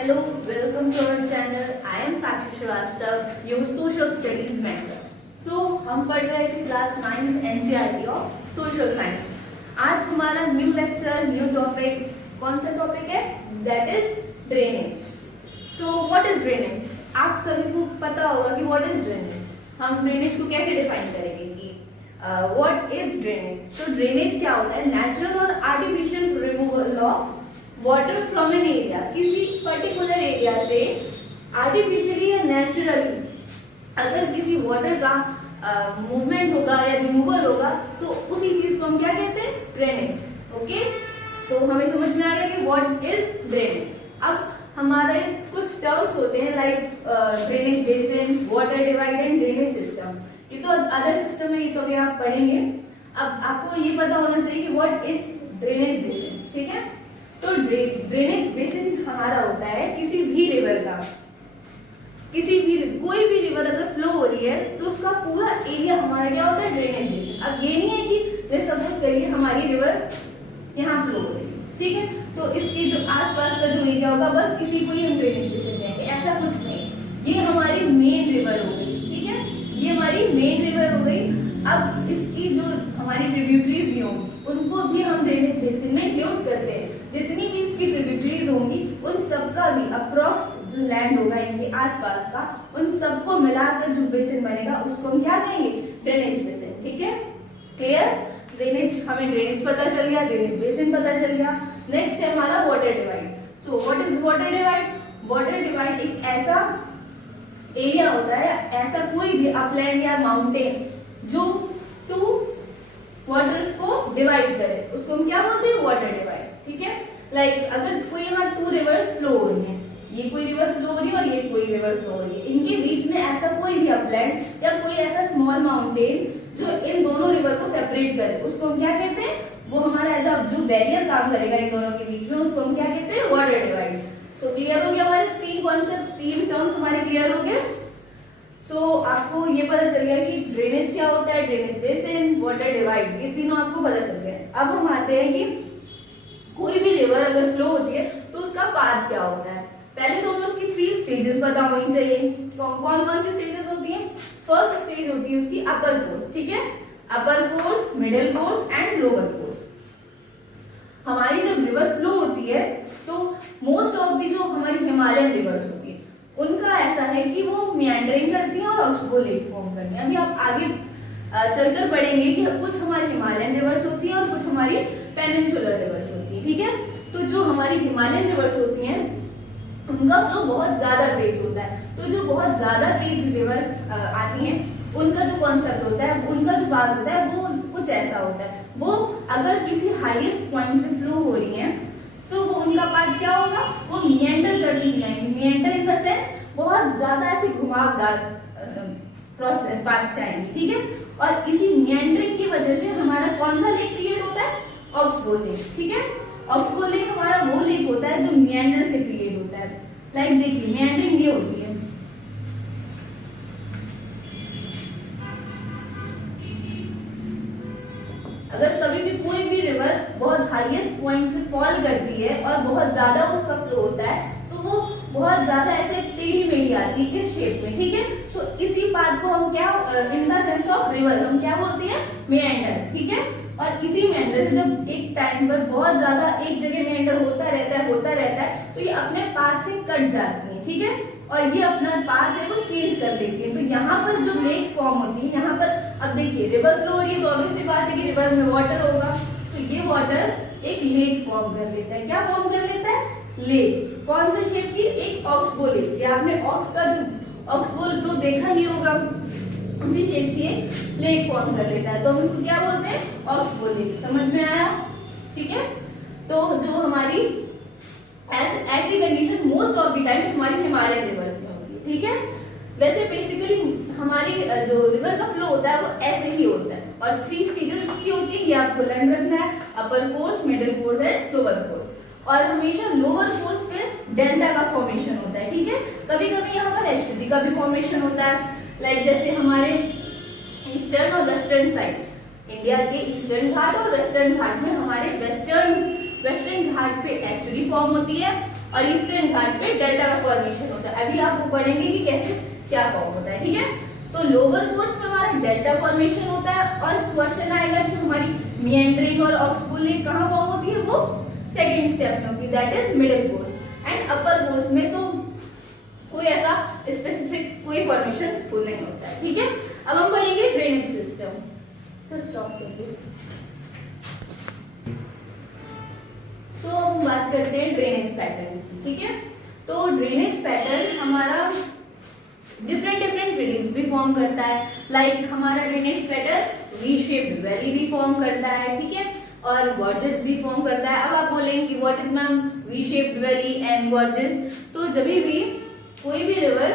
Hello, welcome to our channel. I am Sakshi Shrivastava, your social studies mentor. So हम पढ़ रहे थे class 9 NCERT of social science. आज हमारा new lecture, new topic, कौन सा टॉपिक है? That is drainage. So what is drainage? आप सभी को पता होगा कि व्हाट इज ड्रेनेज। हम ड्रेनेज को कैसे डिफाइन करेंगे कि व्हाट इज ड्रेनेज। तो ड्रेनेज क्या होता है? नेचुरल और artificial removal of water from an area. किसी पर्टिकुलर एरिया से आर्टिफिशियली या नेचुरली अगर किसी वाटर का मूवमेंट होगा या रिमूवल होगा, तो उसी चीज को हम क्या कहते हैं? ड्रेनेज। ओके, तो हमें समझ में आ गया कि व्हाट इज ड्रेनेज। अब हमारे कुछ टर्म्स होते हैं like drainage basin, water divide and drainage system. ये तो अदर सिस्टम है, ये तो अभी आप पढ़ेंगे। अब आपको ये पता होना चाहिए कि व्हाट इज ड्रेनेज बेसिन। ठीक है, तो ड्रेनेज बेसिन हमारा होता है किसी भी रिवर का, कोई भी रिवर अगर फ्लो हो रही है तो उसका पूरा एरिया हमारा क्या होता है? Drainage basin. अब ये नहीं है कि जैसे सपोज करिए हमारी रिवर यहाँ फ्लो हो रही है, ठीक है, तो इसके जो आसपास का जो एरिया होगा बस इसी को ही हम ड्रेनेज बेसिन कहेंगे। ऐसा कुछ नहीं, ये हमारी मेन रिवर हो गई। ठीक है, ये हमारी मेन रिवर हो गई। अब इसकी जो हमारी ट्रिब्यूटरीज भी होंगी उनको भी हम ड्रेनेज बेसिन में इंक्लूड करते हैं। जितनी भी इसकी ट्रिब्यूटरीज होंगी उन सबका भी अप्रॉक्स जो लैंड होगा इनके आसपास का, उन सबको मिलाकर जो बेसिन बनेगा उसको हम क्या कहेंगे? Drainage basin. ठीक है, क्लियर? ड्रेनेज, हमें ड्रेनेज पता चल गया, ड्रेनेज बेसिन पता चल गया। नेक्स्ट है हमारा water divide. So what is water divide? Water divide एक ऐसा एरिया होता है, ऐसा कोई भी अपलैंड या माउंटेन जो टू वाटर्स को डिवाइड करे, उसको हम क्या बोलते हैं? Water divide. ठीक है, लाइक अगर कोई यहाँ टू रिवर्स फ्लो हो रही है, ये कोई रिवर फ्लो हो रही है और ये कोई रिवर फ्लो हो रही है, इनके बीच में ऐसा कोई भी अपलैंड या कोई ऐसा स्मॉल माउंटेन जो इन दोनों रिवर को सेपरेट करे, उसको हम क्या कहते हैं? वो हमारा ऐसा जो बैरियर काम करेगा इन दोनों के बीच में, उसको हम क्या कहते हैं? Water divide. सो क्लियर हो गया हमारे तीन कॉन्सेप्ट, तीन टर्म्स हमारे क्लियर हो गए। सो आपको ये पता चल गया कि ड्रेनेज क्या होता है, ड्रेनेज बेसिन, वाटर डिवाइड, ये तीनों आपको पता चल गया। अब हम आते हैं कि कोई भी रिवर अगर फ्लो होती है तो उसका पाथ क्या होता है। पहले तो हमें उसकी 3 स्टेजेस पता होनी चाहिए। कौन कौन सी स्टेजेस होती हैं? फर्स्ट स्टेज होती है उसकी अपर कोर्स। ठीक है, upper course, middle course and lower course. हमारी जब रिवर फ्लो होती है तो मोस्ट ऑफ दी जो हमारी हिमालयन रिवर्स होती है उनका ऐसा है कि वो मियांडरिंग करती हैं और ऑक्सबो लेक फॉर्म करती हैं। अभी आप आगे चलकर पढ़ेंगे कि कुछ हमारी हिमालयन रिवर्स होती हैं और कुछ हमारी पेनिनसुलर रिवर्स होती है। ठीक है, तो जो हमारी हिमालयन रिवर्स होती हैं उनका फ्लो बहुत ज्यादा तेज होता है। तो जो बहुत ज्यादा तेज रिवर आती हैं उनका जो कॉन्सेप्ट होता है, उनका जो पाथ होता है वो कुछ ऐसा होता है। वो अगर किसी हाईएस्ट पॉइंट से फ्लो हो रही हैं तो वो उनका पाथ क्या होगा? वो मिएंडर करती जाएंगी। मिएंडर इन द सेंस बहुत ज्यादा ऐसे घुमावदार प्रोसेस पाथ से आएंगी। ठीक है, और इसी मिएंडरिंग की वजह से हमारा कौन सा लेक क्रिएट होता है? Oxbow lake. ठीक है, ऑक्सबो लेक हमारा वो लेक होता है जो मिएंडर से क्रिएट होता है। लाइक देखिए मिएंडरिंग ये होती है, अगर कभी भी कोई भी रिवर बहुत हाईएस्ट पॉइंट से फॉल करती है और बहुत ज्यादा उसका फ्लो होता है तो वो बहुत ज्यादा ऐसे टेढ़ी मेढ़ी आती है इस शेप में। ठीक है, सो इसी पाथ को हम क्या in the sense of river हम क्या बोलते हैं? मेएंडर। ठीक है, और इसी मेएंडर से जब एक टाइम पर बहुत ज्यादा एक जगह मेएंडर होता रहता है तो ये अपने पाथ से कट जाती है। ठीक है, और ये अपना पाथ है वो चेंज कर लेती है। तो यहाँ पर जो लेक फॉर्म होती है, यहाँ पर अब देखिए रिवर फ्लो हो रही है तो ऑब्वियसली बात है कि रिवर में वाटर होगा, तो ये वाटर एक लेक फॉर्म कर लेता है। क्या फॉर्म कर लेता है? लेक। कौन से शेप की? एक ऑक्सबो लेक। या आपने ऑक्स का जो ऑक्सबो जो देखा ही होगा उसी शेप की एक लेक फॉर्म कर लेता है, तो हम इसको क्या बोलते हैं? Oxbow lake. समझ में आया? ठीक है, तो जो हमारी ऐसी condition most of the times हमारी हिमालयन रिवर्स में होती है। ठीक है, वैसे बेसिकली हमारी जो रिवर का फ्लो होता है वो ऐसे ही होता है और 3 स्टेजेस की होती है, ये आपको लर्न रखना है। Upper course, middle course and lower course. और हमेशा लोअर कोर्स पे डेल्टा का फॉर्मेशन होता है। ठीक है, कभी कभी यहाँ पर एस्टुरी का भी फॉर्मेशन होता है। लाइक जैसे हमारे ईस्टर्न और वेस्टर्न साइड्स, इंडिया के ईस्टर्न घाट और वेस्टर्न घाट में हमारे वेस्टर्न घाट पे एस्टुरी फॉर्म होती है और ईस्टर्न घाट पे डेल्टा का फॉर्मेशन होता है। अभी आप वो पढ़ेंगे कि कैसे क्या फॉर्म होता है, ठीक है। तो लोअर कोर्स में हमारा डेल्टा फॉर्मेशन होता है और क्वेश्चन आएगा कि हमारी मिएंडरिंग और ऑक्सबोल लेक कहाँ फॉर्म होती है, वो सेकंड स्टेप में होती है, that is middle course. And upper course में तो कोई ऐसा स्पेसिफिक कोई फॉर्मेशन फुल नहीं होता है, ठीक है। अब हम पढ़ेंगे ड्रेनेज सिस्टम। सर स्टॉप कर दो। तो हम बात करते हैं ड्रेनेज पैटर्न की, ठीक है। तो ड्रेनेज पैटर्न हमारा डिफरेंट रिलीफ भी फॉर्म करता है। लाइक हमारा drainage pattern V shaped valley भी फॉर्म करता है, ठीक है, और गॉर्जेस भी फॉर्म करता है। अब आप बोलेंगे कि what is ma'am V shaped valley and gorges. तो जब भी कोई भी रिवर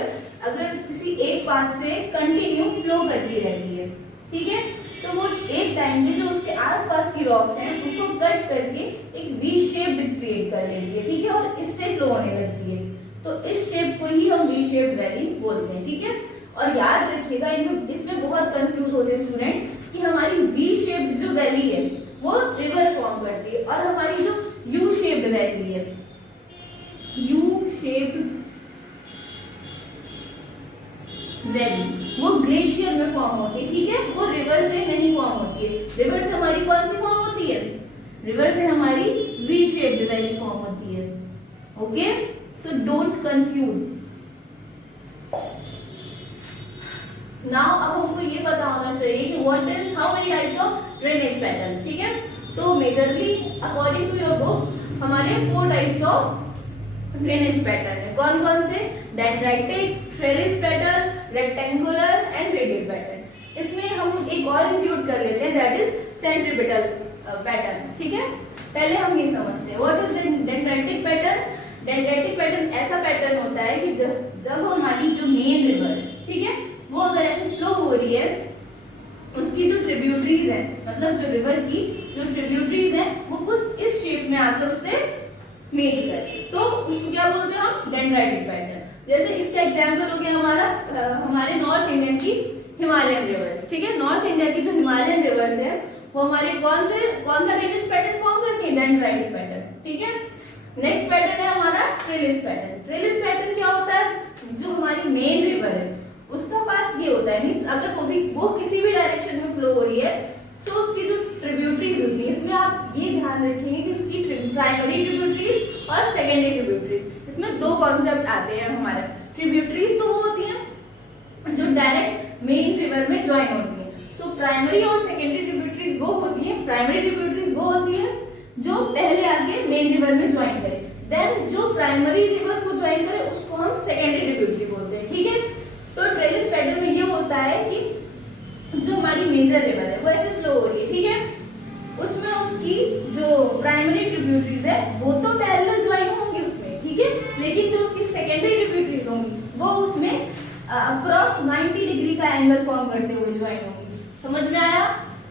अगर किसी एक पाथ से कंटिन्यू फ्लो करती रहती है, ठीक है, तो वो एक टाइम पे जो उसके आसपास की रॉक्स हैं उनको कट करके एक वी शेप क्रिएट कर लेती है, ठीक है, और इससे फ्लो होने लगती है। तो इस शेप को ही हम वी शेप वैली बोलते हैं, ठीक है। और याद रखिएगा इसमें बहुत कंफ्यूज होते हैं स्टूडेंट कि हमारी वी शेप जो वैली है वो रिवर फॉर्म करती है और हमारी जो यू शेप्ड वैली है, यू शेप्ड वैली, वो ग्लेशियर में फॉर्म होती है, ठीक है, वो रिवर से नहीं फॉर्म होती है। रिवर से हमारी कौन सी फॉर्म होती है, रिवर से हमारी वी शेप्ड वैली फॉर्म होती है, okay. So don't confuse. Now अब हमको ये पता होना चाहिए कि what is how many types of drainage pattern, ठीक है। तो majorly according to your book हमारे 4 टाइप्स ऑफ ड्रेनेज पैटर्न है। कौन कौन से, dendritic, trellis pattern, rectangular and radial pattern. इसमें हम एक और इंक्लूड कर लेते हैं, दैट इज सेंट्रीपिटल पैटर्न, ठीक है। पहले हम ये समझते हैं what is dendritic pattern. Dendritic pattern ऐसा पैटर्न होता है कि जब हमारी जो मेन रिवर, ठीक है, वो अगर ऐसे फ्लो हो रही है, उसकी जो ट्रिब्यूटरीज है, मतलब जो रिवर की जो ट्रिब्यूटरीज है वो कुछ इस शेप में आकर उससे मेट करे, तो उसको क्या बोलते हैं हम, डेंड्राइटिक पैटर्न। जैसे इसका एग्जांपल हो गया हमारे नॉर्थ इंडियन की हिमालयन रिवर्स, ठीक है। नॉर्थ इंडिया की जो हिमालयन रिवर्स है वो हमारे कौन सा ड्रेनेज पैटर्न फॉर्म करती है, डेंड्राइटिक पैटर्न, ठीक है। नेक्स्ट पैटर्न है हमारा ट्रेलिस पैटर्न। ट्रेलिस पैटर्न क्या होता है, जो हमारी मेन रिवर है उसका पाथ ये होता है, मींस अगर वो किसी भी डायरेक्शन में फ्लो हो रही है, सो उसकी जो ट्रिब्यूटरीज होती है, इसमें आप ये ध्यान रखेंगे कि उसकी प्राइमरी ट्रिब्यूटरीज और सेकेंडरी ट्रिब्यूटरीज, इसमें 2 कॉन्सेप्ट आते हैं हमारे। ट्रिब्यूटरीज तो वो होती हैं जो डायरेक्ट मेन रिवर में ज्वाइन होती है। सो प्राइमरी और सेकेंडरी ट्रिब्यूटरीज वो होती है, प्राइमरी ट्रिब्यूटरीज वो होती है जो पहले आके मेन रिवर में ज्वाइन करे, देन जो प्राइमरी रिवर को ज्वाइन करे उसको हम सेकेंडरी ट्रिब्यूटरी बोलते हैं, ठीक है। तो ट्रेलिस पैटर्न में ये होता है कि जो हमारी मेजर रिवर है वो ऐसे फ्लो हो रही है, ठीक है, उसमें उसकी जो प्राइमरी ट्रिब्यूटरीज है वो तो पैरेलल ज्वाइन होंगी उसमें, ठीक है, लेकिन जो उसकी सेकेंडरी ट्रिब्यूटरीज होंगी वो उसमें अप्रॉक्स 90 डिग्री का एंगल फॉर्म करते हुए ज्वाइन होंगी। समझ में आया?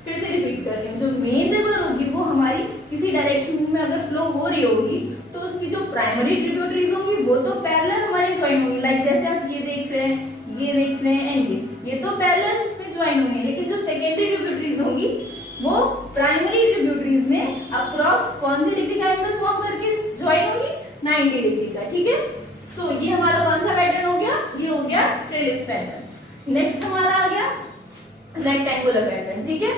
फिर से रिपीट कर रही हूँ, जो मेन रिवर होगी वो हमारी किसी डायरेक्शन में अगर फ्लो हो रही होगी तो उसकी जो प्राइमरी ट्रिब्यूटरीज होंगी वो तो पैरेलल हमारी ज्वाइन होंगी। लाइक जैसे आप ये देख रहे हैं, ये देख रहे हैं एंड ये तो पैरेलल में ज्वाइन होंगे, लेकिन जो सेकेंडरी ट्रिब्यूटरीज होंगी वो प्राइमरी ट्रिब्यूटरीज में अप्रॉक्स कौन से डिग्री का एंगल फॉर्म करके ज्वाइन होगी, 90 डिग्री का, ठीक है। सो ये हमारा कौन सा पैटर्न हो गया, ये हो गया ट्रेलिस पैटर्न। नेक्स्ट हमारा आ गया रेक्टेंगुलर पैटर्न, ठीक है।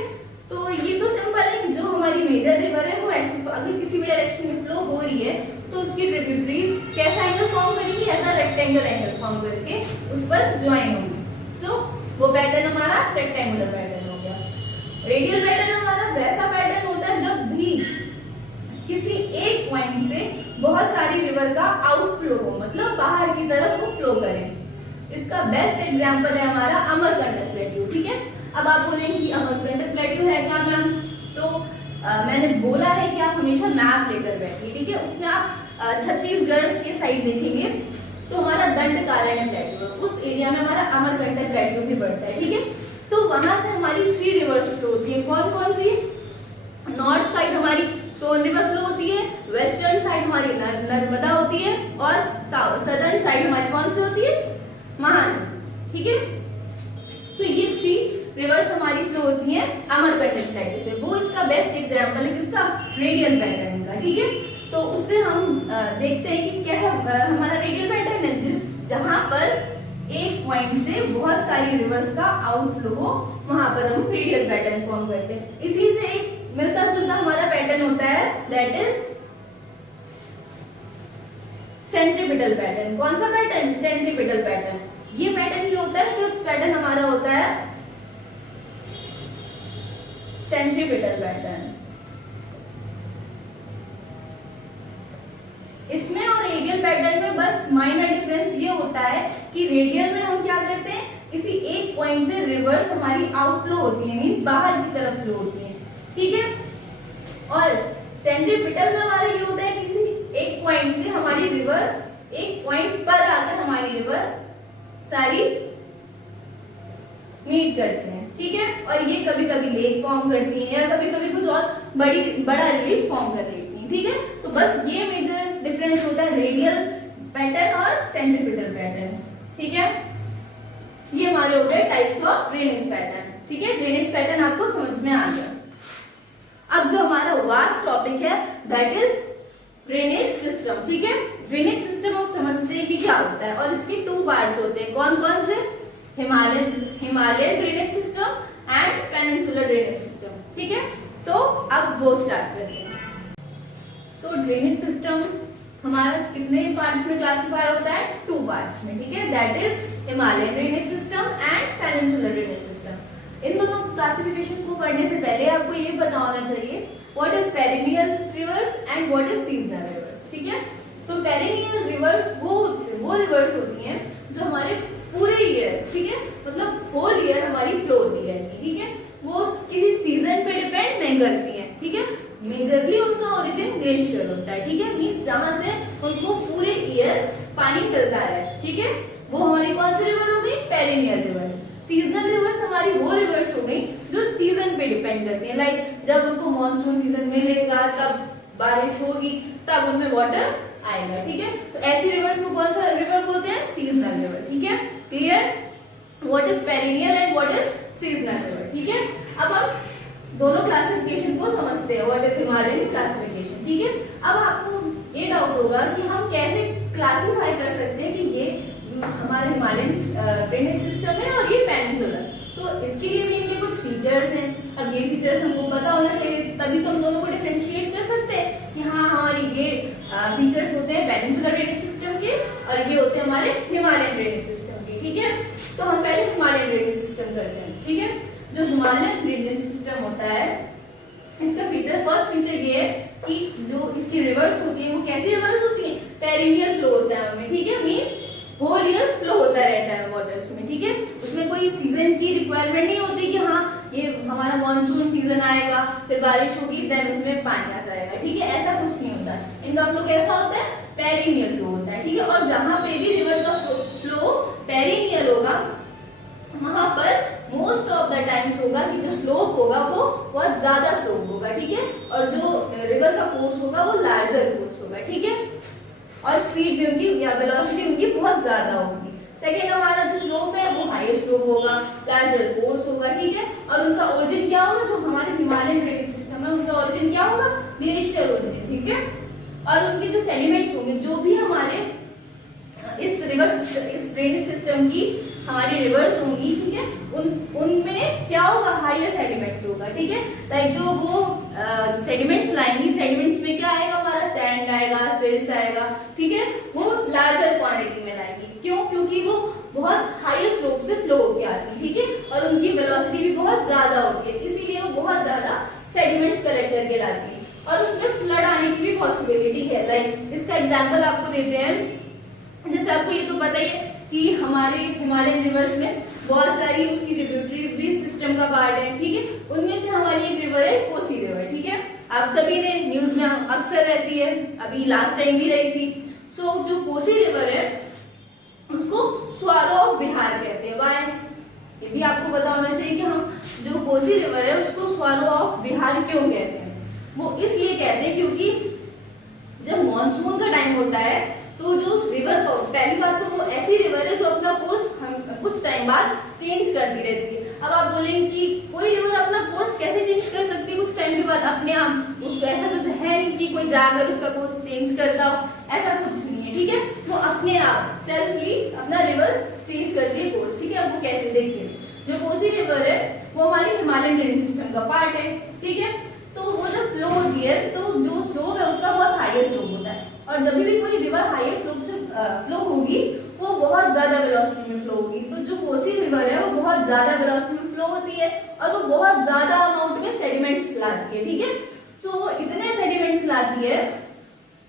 तो ये तो सिंपल है, जो हमारी मेजर रिवर है वो ऐसे अगर किसी भी डायरेक्शन में फ्लो हो रही है तो उसकी ट्रिब्यूटरीज कैसा एंगल फॉर्म करेंगी, ऐसा रेक्टेंगल एंगल फॉर्म करके उस पर ज्वाइन होंगी। सो वो पैटर्न हमारा रेक्टेंगुलर पैटर्न हो गया। रेडियल पैटर्न हमारा वैसा पैटर्न होता है जब भी किसी एक पॉइंट से बहुत सारी रिवर का आउटफ्लो हो, मतलब बाहर की तरफ वो फ्लो करें। इसका बेस्ट एग्जांपल है हमारा अमरकंटक प्लेट्यू, ठीक है। अब आप बोलेंगे कि अमरकंटक प्लेट्यू है क्या मैम, तो मैंने बोला है कि आप हमेशा मैप लेकर बैठिए, ठीक है। उसमें आप छत्तीसगढ़ के साइड देखेंगे तो हमारा दंडकारण्य प्लेट्यू है, उस एरिया में हमारा अमरकंटक प्लेट्यू भी बढ़ता है, ठीक है। तो वहां से हमारी 3 रिवर्स फ्लो होती है, कौन कौन सी, नॉर्थ साइड हमारी सोन रिवर फ्लो होती है, वेस्टर्न साइड हमारी नर्मदा होती है और सदर्न साइड हमारी कौन सी होती है, महानदी, ठीक है। तो ये 3 रिवर्स हमारी फ्लो होती है अमरकंटक प्लेट्यू से। वो इसका बेस्ट एग्जांपल है किसका, रेडियल पैटर्न का, ठीक है। तो उससे हम देखते हैं कि कैसा हमारा रेडियल पैटर्न है, जहां पर एक पॉइंट से बहुत सारी रिवर्स का आउटफ्लो हो, वहां पर हम रेडियल पैटर्न फॉर्म करते हैं। इसी से एक मिलता जुलता हमारा पैटर्न होता है, दैट इज सेंट्रीपिटल पैटर्न। कौन सा पैटर्न? Centripetal pattern. ये पैटर्न जो होता है, फिफ्थ पैटर्न हमारा होता है सेंट्रीपिटल पैटर्न। इसमें और रेडियल पैटर्न में बस माइनर डिफरेंस ये होता है कि रेडियल में हम क्या करते हैं, किसी एक पॉइंट से रिवर्स हमारी आउटफ्लो होती है, मींस बाहर की तरफ फ्लो होती है, ठीक है। और सेंट्रीपिटल में हमारा ये होता है कि किसी एक पॉइंट से हमारी रिवर, एक पॉइंट पर आकर हमारी रिवर सारी मीट करते हैं, ठीक है। और ये कभी कभी लेक फॉर्म करती हैं या कभी कभी कुछ और बड़ा रिलीफ फॉर्म कर देती हैं, ठीक है। तो बस ये मेजर डिफरेंस होता है रेडियल पैटर्न और सेंट्रीपिटल पैटर्न, ठीक है। ये हमारे होते हैं टाइप्स ऑफ ड्रेनेज पैटर्न, ठीक है। ड्रेनेज पैटर्न आपको समझ में आ गया। अब जो हमारा वास्ट टॉपिक है, दैट इज ड्रेनेज सिस्टम, ठीक है। ड्रेनेज सिस्टम आप समझते हैं कि क्या होता है, और इसके 2 पार्ट्स होते हैं। कौन कौन से? Himalayan drainage system and peninsular drainage system, ठीक है। तो अब वो स्टार्ट करते हैं। सो ड्रेनेज सिस्टम हमारा कितने पार्ट्स में क्लासिफाई होता है? 2 पार्ट्स में, ठीक है। That is Himalayan drainage system and peninsular drainage system. इन दोनों क्लासिफिकेशन को पढ़ने से पहले आपको ये पता होना चाहिए what is perennial rivers and what is seasonal rivers, ठीक है। तो पेरिनियल रिवर्स वो रिवर्स होती हैं जो हमारे पूरे ईयर, ठीक है, मतलब होल ईयर हमारी फ्लो होती रहती है, ठीक है। वो किसी सीजन पे डिपेंड नहीं करती है, ठीक है। मेजरली उनका ओरिजिन ग्लेशियर होता है, ठीक है, मींस जहां से उनको पूरे ईयर पानी मिलता है, ठीक है। वो हमारी कौन सी रिवर हो गई? Perennial river. सीजनल रिवर्स हमारी वो रिवर्स हो गई जो सीजन पे डिपेंड करती है, लाइक जब उनको मॉनसून सीजन मिलेगा, तब बारिश होगी, तब उनमें वाटर आएगा, ठीक है। तो ऐसी रिवर्स को कौन सा रिवर बोलते हैं? सीजनल रिवर, ठीक है। Clear? What is perennial and what is seasonal river, ठीक है। अब हम दोनों क्लासिफिकेशन को समझते हैं, व्हाट इज हिमालयन क्लासिफिकेशन, ठीक है। अब आपको ये डाउट होगा कि हम कैसे क्लासिफाई कर सकते हैं कि ये हमारे हिमालयन ड्रेनेज सिस्टम है और ये पेनिनसुलर। तो इसके लिए भी इनके कुछ फीचर्स हैं। अब ये फीचर्स हमको पता होना चाहिए, तभी तो हम दोनों को डिफरेंशिएट कर सकते हैं कि हाँ हमारी ये फीचर्स होते हैं पेनिनसुलर ड्रेनेज सिस्टम के और ये होते हैं हमारे हिमालयन ड्रेनेज सिस्टम के, ठीक है। तो हम पहले हिमालयन ड्रेनेज सिस्टम करते हैं, ठीक है। जो हिमालयन ड्रेनेज सिस्टम होता है, इसका फीचर, फर्स्ट फीचर ये है कि जो इसकी रिवर्स होती है वो कैसी रिवर्स होती है? पेरिनियल फ्लो होता है उनमें, ठीक है, मींस होल ईयर फ्लो होता रहता है वाटर्स में, ठीक है। उसमें कोई सीजन की रिक्वायरमेंट नहीं होती कि हाँ ये हमारा मॉनसून सीजन आएगा, फिर बारिश होगी, देन उसमें पानी आ जाएगा, ठीक है, ऐसा कुछ नहीं होता। इनका फ्लो कैसा होता है? पेरिनियल फ्लो होता है, ठीक है। और जहां पे भी रिवर का फ्लो पेरिनियल होगा, वहां पर मोस्ट ऑफ द टाइम्स होगा कि जो स्लोप होगा वो बहुत ज्यादा स्लोप होगा, ठीक है। और जो रिवर का कोर्स होगा वो लार्जर कोर्स होगा, ठीक है। और स्पीड भी उनकी या वेलोसिटी उनकी बहुत ज्यादा होगी। सेकेंड हमारा जो स्लोप है वो हाई स्लोप होगा, लार्जर कोर्स होगा, ठीक है। और उनका ओरिजिन क्या होगा? जो हमारे हिमालयन ड्रेनेज सिस्टम है उनका ओरिजिन क्या होगा? ग्लेशियर ओरिजिन, ठीक है। और उनके जो सेडिमेंट्स होंगे, जो भी हमारे इस ड्रेनेज सिस्टम की हमारी रिवर्स होंगी, ठीक है, उनमें क्या होगा? हाईयर सेडिमेंट्स होगा, ठीक है। लाइक जो वो सेडिमेंट्स लाएंगी, सेडिमेंट्स में क्या आएगा? हमारा सैंड आएगा, सिल्ट्स आएगा, ठीक है, वो लार्जर क्वांटिटी में लाएंगी। क्यों? क्योंकि वो बहुत हाईयर स्लोप से फ्लो होके आती है, ठीक है, और उनकी वेलोसिटी भी बहुत ज्यादा होती है, इसीलिए वो बहुत ज्यादा सेडिमेंट्स कलेक्ट करके लाती है और उसमें फ्लड आने की भी पॉसिबिलिटी है। लाइक इसका एग्जांपल आपको देते हैं, जैसे आपको ये तो पता ही है कि हमारे हिमालयन रिवर्स में बहुत सारी उसकी ट्रिब्यूटरीज भी सिस्टम का पार्ट है, ठीक है। उनमें से हमारी एक रिवर है कोसी रिवर, ठीक है। आप सभी ने न्यूज में अक्सर रहती है, अभी लास्ट टाइम भी रही थी। सो जो कोसी रिवर है उसको स्वारो ऑफ बिहार कहते हैं। वाई? ये भी आपको पता होना चाहिए कि हम जो कोसी रिवर है उसको स्वारो ऑफ बिहार क्यों कहते हैं। वो इसलिए कहते हैं क्योंकि जब मॉनसून का टाइम होता है तो जो रिवर को, पहली बात तो वो ऐसी रिवर है जो अपना कोर्स कुछ टाइम बाद चेंज करती रहती है। अब आप बोलेंगे कि कोई रिवर अपना कोर्स कैसे चेंज कर सकती है कुछ टाइम के केवल अपने आप उसको, ऐसा तो है नहीं कि कोई जाकर उसका कोर्स चेंज करता हो, ऐसा कुछ नहीं है, ठीक है। वो अपने आप सेल्फली अपना रिवर चेंज करती है कोर्स, ठीक है। अब वो कैसे, देखिए जो कोसी रिवर है वो हमारी हिमालयन ड्रेनेज सिस्टम का पार्ट है, ठीक है। तो वो जब फ्लो होती है तो जो स्लोप है उसका बहुत हाईएस्ट स्लोप होता है, और जब भी कोई रिवर हाईएस्ट स्लोप से फ्लो होगी वो बहुत ज्यादा वेलोसिटी में फ्लो होगी। तो जो कोसी रिवर है वो बहुत ज्यादा वेलोसिटी में फ्लो होती है और वो बहुत ज्यादा अमाउंट में सेडिमेंट्स लाती है, ठीक है। तो इतने सेडिमेंट्स लाती है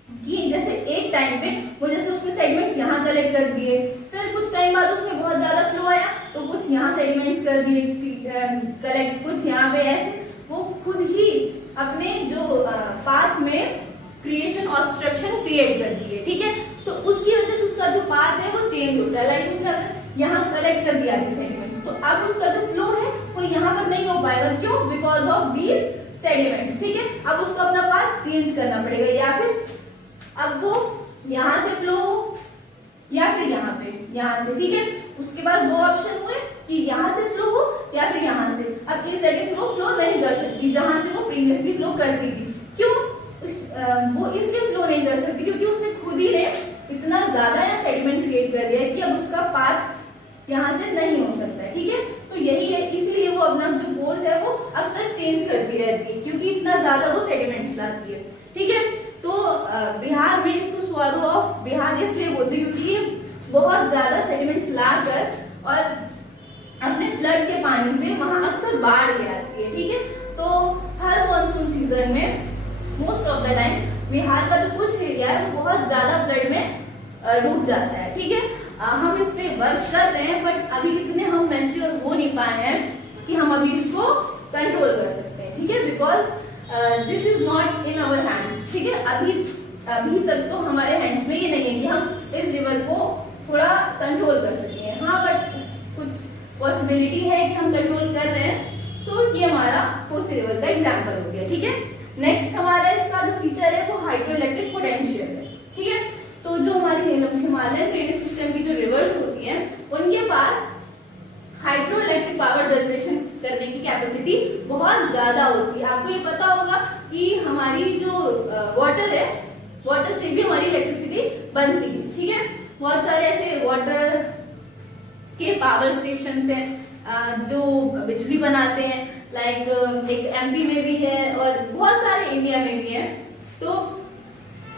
कि जैसे एक टाइम पे वो जैसे उसने सेडिमेंट्स यहाँ कलेक्ट कर दिए, फिर कुछ टाइम बाद उसमें बहुत ज्यादा फ्लो आया तो कुछ यहाँ सेडिमेंट्स कर दिए कलेक्ट, कुछ यहाँ पे, ऐसे वो खुद ही अपने जो पाथ में क्रिएशन ऑब्स्ट्रक्शन क्रिएट करती है, ठीक है। तो उसकी वजह से उसका जो पाथ है वो चेंज होता है। लाइक उसने अगर यहाँ कलेक्ट कर दिया सेडिमेंट्स तो अब उसका जो फ्लो है वो यहाँ पर नहीं हो पाएगा, क्यों? बिकॉज ऑफ दीज सेडिमेंट्स, ठीक है। अब उसको अपना पाथ चेंज करना पड़ेगा, या फिर अब वो यहाँ से फ्लो या फिर यहाँ से, ठीक है। उसके बाद दो ऑप्शन हुए कि यहाँ से फ्लो हो या फिर यहाँ से। अब इस जगह से वो फ्लो नहीं कर सकती जहाँ से वो प्रीवियसली फ्लो करती थी, क्यों? वो इसलिए फ्लो नहीं कर सकती क्योंकि उसने खुद ही ने इतना ज्यादा या सेडिमेंट क्रिएट कर दिया है कि अब उसका पाथ यहाँ से नहीं हो सकता है, ठीक है। तो यही है, इसलिए वो अपना जो कोर्स है वो अक्सर चेंज करती रहती है क्योंकि इतना ज्यादा वो सेडिमेंट्स लाती है, ठीक है। तो बिहार में इसको स्वारो ऑफ बिहार इसलिए बोलते हैं क्योंकि ये बहुत ज्यादा सेडिमेंट्स लाकर और अपने फ्लड के पानी से वहां अक्सर बाढ़ ले आती है, ठीक है। तो हर मॉनसून सीजन में most of the time Bihar का जो कुछ एरिया है वो बहुत ज्यादा फ्लड में डूब जाता है, ठीक है। हम इस पे वर्क कर रहे हैं बट अभी इतने हम मैच्योर हो नहीं पाए हैं कि हम अभी इसको कंट्रोल कर सकते हैं, ठीक है। Because this is not in our hands, ठीक है। अभी तक तो हमारे हैंड्स में ये नहीं है कि हम इस रिवर को थोड़ा कंट्रोल कर सकते हैं। हाँ, बट कुछ पॉसिबिलिटी है कि हम कंट्रोल कर रहे हैं। सो ये हमारा कोसी रिवर का एग्जांपल हो गया, ठीक है। नेक्स्ट हमारा इसका जो फीचर है वो हाइड्रो इलेक्ट्रिक पोटेंशियल है, ठीक है। तो जो हमारी हिमालयन ड्रेनेज सिस्टम की जो रिवर्स होती हैं उनके पास हाइड्रो इलेक्ट्रिक पावर जनरेशन करने की कैपेसिटी बहुत ज्यादा होती है। आपको ये पता होगा कि हमारी जो वाटर है, वाटर से भी हमारी इलेक्ट्रिसिटी बनती है, ठीक है। बहुत सारे ऐसे वाटर के पावर स्टेशन हैं जो बिजली बनाते हैं, लाइक एक एमपी में भी है और बहुत सारे इंडिया में भी है। तो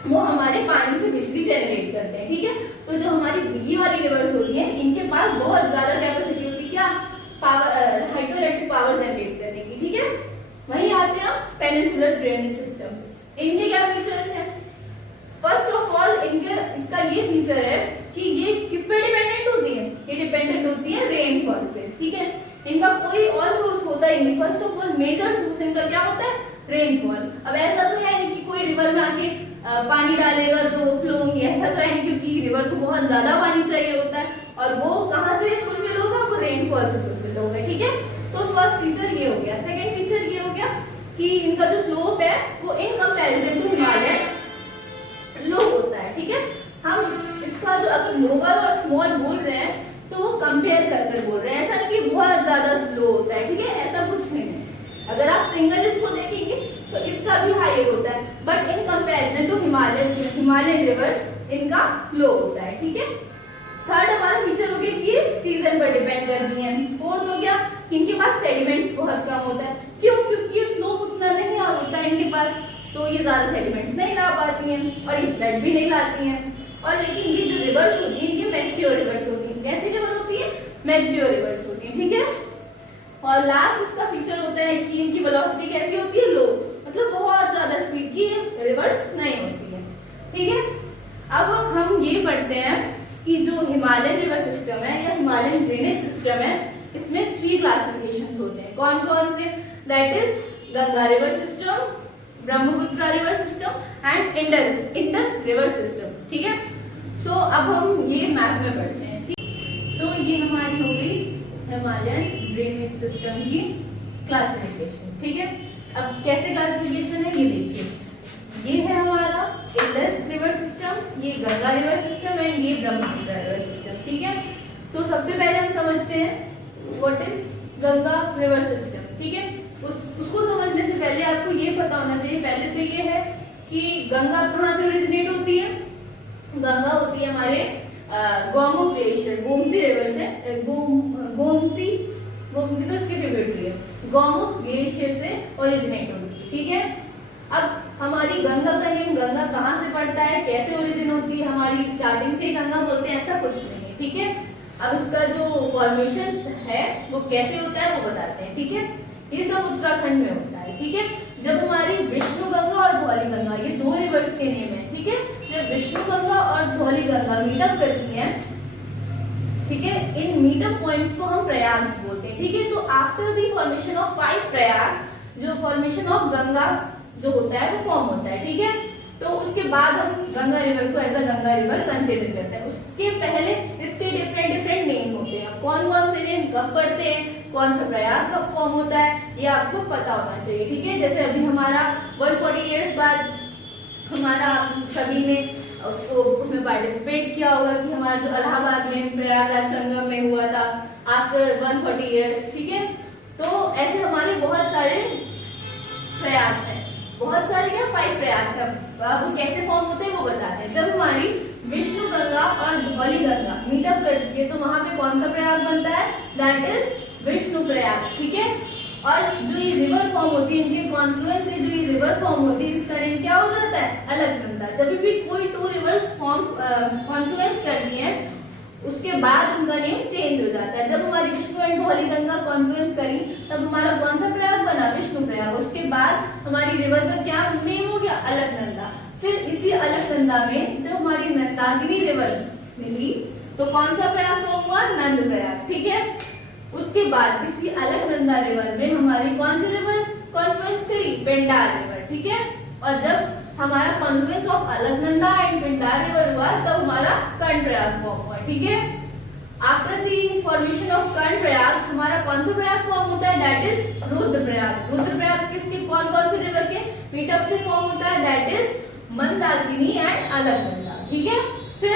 वो हमारे पानी से बिजली जनरेट करते हैं, ठीक है। तो जो हमारी भीगी वाली रिवर्स होती है इनके पास बहुत ज्यादा कैपेसिटी होती है क्या, power, hydro electric power generate करने की, ठीक है। वहीं आते हैं पेनिनसुलर ड्रेनेज सिस्टम। इनके क्या फीचर्स हैं? फर्स्ट ऑफ ऑल इसका ये फीचर है कि ये किस पे डिपेंडेंट होती है, ये डिपेंडेंट होती है रेनफॉल पे, ठीक है। इनका कोई और सोर्स होता ही नहीं। First of all major source इनका क्या होता है, रेनफॉल। अब ऐसा तो है नहीं कि कोई रिवर में आके पानी डालेगा तो फ्लो होंगे, ऐसा तो है नहीं क्योंकि रिवर को बहुत ज्यादा पानी चाहिए होता है और वो कहाँ से फुलफिल होगा, वो रेनफॉल से फुलफिल होगा, ठीक है। तो फर्स्ट फीचर ये हो गया। सेकेंड फीचर ये हो गया कि इनका जो स्लोप है वो इन कंपैरिजन टू हिमालय लो होता है, ठीक है। हम इसका जो अगर लोअर और स्मॉल बोल रहे हैं तो वो कंपेयर कर बोल रहे हैं, ऐसा नहीं कि बहुत ज्यादा स्लो होता है, ठीक है। ऐसा कुछ नहीं है। अगर आप सिंगल इसको देखेंगे तो इसका भी हाई होता है, but in comparison to Himalayan rivers इनका लो होता है, ठीक है। थर्ड हमारा फीचर हो गया कि सीजन पर डिपेंड करती है। फोर्थ हो गया इनके पास सेडिमेंट्स बहुत कम होता है, क्यों? क्योंकि स्लोप उतना नहीं होता है इनके पास, तो ये ज्यादा सेडिमेंट्स नहीं ला पाती हैं और ये फ्लड भी नहीं लाती हैं। और लेकिन ये जो रिवर्स होती है ये मैच्योर रिवर्स होती है। कैसी रिवर होती है? मैच्योर रिवर्स होती है, ठीक है। और लास्ट इसका फीचर होता है कि इनकी वेलोसिटी कैसी होती है, लो, मतलब बहुत ज्यादा स्पीड की रिवर्स नहीं होती है, ठीक है। अब हम ये पढ़ते हैं कि जो हिमालयन रिवर सिस्टम है या हिमालयन ड्रेनेज सिस्टम है इसमें 3 क्लासिफिकेशंस होते हैं। कौन कौन से? That is Ganga river system, Brahmaputra river system and Indus river system, ठीक है। सो अब हम ये मैप में पढ़ते हैं, ठीक। सो ये हमारी हो गई हिमालयन ड्रेनेज सिस्टम की क्लासिफिकेशन, ठीक है। अब कैसे क्लासिफिकेशन है ये देखिए। ये है हमारा इंडस रिवर सिस्टम, ये गंगा रिवर सिस्टम एंड ये ब्रह्मपुत्र रिवर सिस्टम, ठीक है। सो सबसे पहले हम समझते हैं what is Ganga river system, ठीक है। उसको समझने से पहले आपको ये पता होना चाहिए, पहले तो ये है कि गंगा कहाँ से ओरिजिनेट होती है। गंगा होती है हमारे गोमुख ग्लेशियर, गोमती रिवर से, गोमती तो इसकी ट्रिब्यूटरी है, गोमुख ग्लेशियर से ओरिजिनेट होती है। ठीक है, अब हमारी गंगा का नेम, गंगा कहाँ से पड़ता है, कैसे ओरिजिन होती है, हमारी स्टार्टिंग से गंगा बोलते हैं ऐसा कुछ नहीं है। ठीक है, अब इसका जो फॉर्मेशन है वो कैसे होता है वो बताते हैं। ठीक है, ये सब उत्तराखंड में होता है। ठीक है, जब हमारी विष्णु गंगा और धौली गंगा, ये दो रिवर्स के नेम है। ठीक है, जब विष्णु गंगा और धौली गंगा मीटअप करती हैं, ठीक है, इन मीटअप पॉइंट्स को हम प्रयाग बोलते हैं। ठीक है, तो after the formation of 5 Prayag, जो फॉर्मेशन ऑफ गंगा जो होता है वो फॉर्म होता है। ठीक है, तो उसके बाद हम गंगा रिवर को as a Ganga river consider करते हैं। उसके पहले इसके डिफरेंट नेम होते हैं। कौन कौन से नेम कब पढ़ते हैं, कौन सा प्रयाग कब फॉर्म होता है, ये आपको पता होना चाहिए। ठीक है, जैसे अभी हमारा 140 इयर्स बाद हमारा सभी ने उसमें पार्टिसिपेट किया होगा कि हमारा जो इलाहाबाद में प्रयागराज संगम में हुआ था आफ्टर 140 इयर्स। ठीक है, तो ऐसे हमारे बहुत सारे प्रयाग हैं, बहुत सारे क्या 5 प्रयाग हैं। वो कैसे फॉर्म होते हैं वो बताते हैं। जब हमारी विष्णु गंगा और धौली गंगा मीटअप करती है तो वहां पे कौन सा प्रयाग बनता है, दैट इज विष्णु प्रयाग। ठीक है, और जो ये रिवर फॉर्म होती है, इनके कॉन्फ्लुएंस से जो ये रिवर फॉर्म होती है, इसका नेम क्या हो जाता है, अलकनंदा। जब भी कोई 2 रिवर्स फॉर्म कॉन्फ्लुएंस करती हैं उसके बाद उनका नेम चेंज हो जाता है। जब हमारी विष्णु एंड धौली गंगा कॉन्फ्लुएंस करी तब हमारा कौन सा प्रयाग बना, विष्णु प्रयाग। उसके बाद हमारी रिवर का क्या नेम हो गया, अलकनंदा। फिर इसी अलकनंदा में जब हमारी नंदाकिनी रिवर मिली तो कौन सा प्रयाग फॉर्म हुआ, नंद प्रयाग। ठीक है, उसके बाद इसी अलकनंदा रिवर में हमारी कौन सी रिवर कॉन्फ्लुएंस करी, पिंडार रिवर। ठीक है, और जब हमारा Confluence of Alaknanda and Pindar river हुआ तब हमारा कर्ण प्रयाग फॉर्म हुआ। ठीक है, आफ्टर द फॉर्मेशन ऑफ कर्ण प्रयाग हमारा कौन सा प्रयाग फॉर्म होता है, दैट इज रुद्रप्रयाग। रुद्रप्रयाग किसके कौन कौन से रिवर के मीटअप से फॉर्म होता है, that is Mandakini and Alaknanda. ठीक है, फिर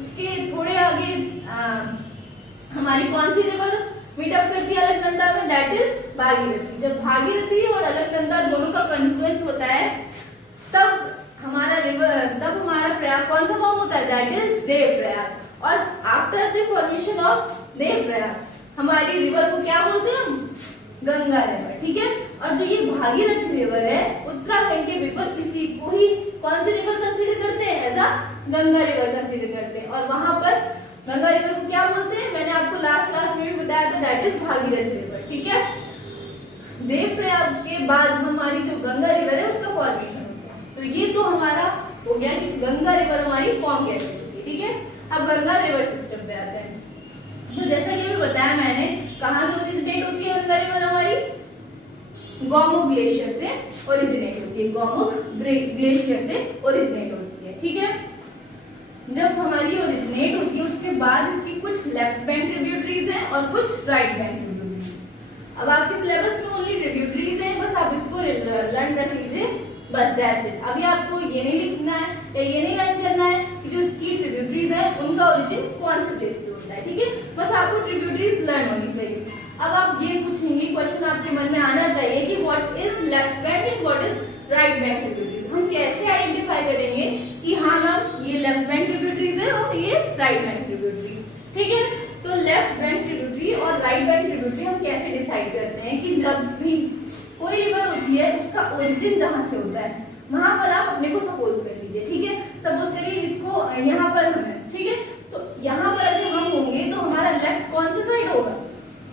उसके थोड़े आगे हमारी कौन सी रिवर मीटअप करती है अलकनंदा में, दैट इज भागीरथी। जब भागीरथी और अलकनंदा दोनों का कॉन्फ्लुएंस होता है तब हमारा प्रयाग कौन सा फॉर्म होता है, दैट इज देव प्रयाग। और after the formation of Dev Prayag हमारी रिवर को क्या बोलते हैं हम, गंगा रिवर। ठीक है, और जो ये भागीरथी रिवर है उत्तराखंड के पीपल किसी को ही कौन सी रिवर कंसीडर करते हैं, as a Ganga river consider करते हैं। और वहां पर गंगा रिवर को क्या बोलते हैं, मैंने आपको लास्ट क्लास में भी बताया था, दैट इज भागीरथी रिवर। ठीक है, देव प्रयाग के बाद हमारी जो गंगा रिवर है उसका फॉर्मेशन होता है। तो ये तो हमारा हो गया कि गंगा रिवर हमारी फॉर्म कैसे होती है। ठीक है, अब गंगा रिवर सिस्टम पे आते हैं। तो जैसा कि अभी बताया मैंने, कहाँ से ओरिजिनेट होती है गंगा रिवर हमारी, गोमुख ग्लेशियर से ओरिजिनेट होती है, गोमुख ग्लेशियर से ओरिजिनेट होती है। ठीक है, जब हमारी ओरिजिनेट होती है उसके बाद इसकी कुछ लेफ्ट बैंक ट्रिब्यूटरीज हैं और कुछ राइट बैंक ट्रिब्यूटरीज। अब आपके सिलेबस में ओनली ट्रिब्यूटरीज हैं, बस आप इसको लर्न रख लीजिए, बस दैट्स इट। अभी आपको ये नहीं लिखना है या ये नहीं लर्न करना है कि जो इसकी ट्रिब्यूटरीज है उनका ओरिजिन कौन से प्लेस पे होता है। ठीक है, बस आपको ट्रिब्यूटरीज लर्न होनी चाहिए। अब आप ये पूछेंगे, क्वेश्चन आपके मन में आना चाहिए कि what is left bank and what is right bank tributaries. हम कैसे आइडेंटिफाई करेंगे कि हाँ मैम ये लेफ्ट बैंक ट्रिब्यूटरीज है और ये राइट बैंक ट्रिब्यूटरी। ठीक है, तो लेफ्ट बैंक ट्रिब्यूटरी और राइट बैंक ट्रिब्यूटरी हम कैसे डिसाइड करते हैं कि जब भी कोई रिवर होती है उसका ओरिजिन जहाँ से होता है वहां पर आप अपने को सपोज कर लीजिए। ठीक है, सपोज करिए इसको यहाँ पर हम है। ठीक है, तो यहाँ पर अगर हम होंगे तो हमारा लेफ्ट कौन सा साइड होगा,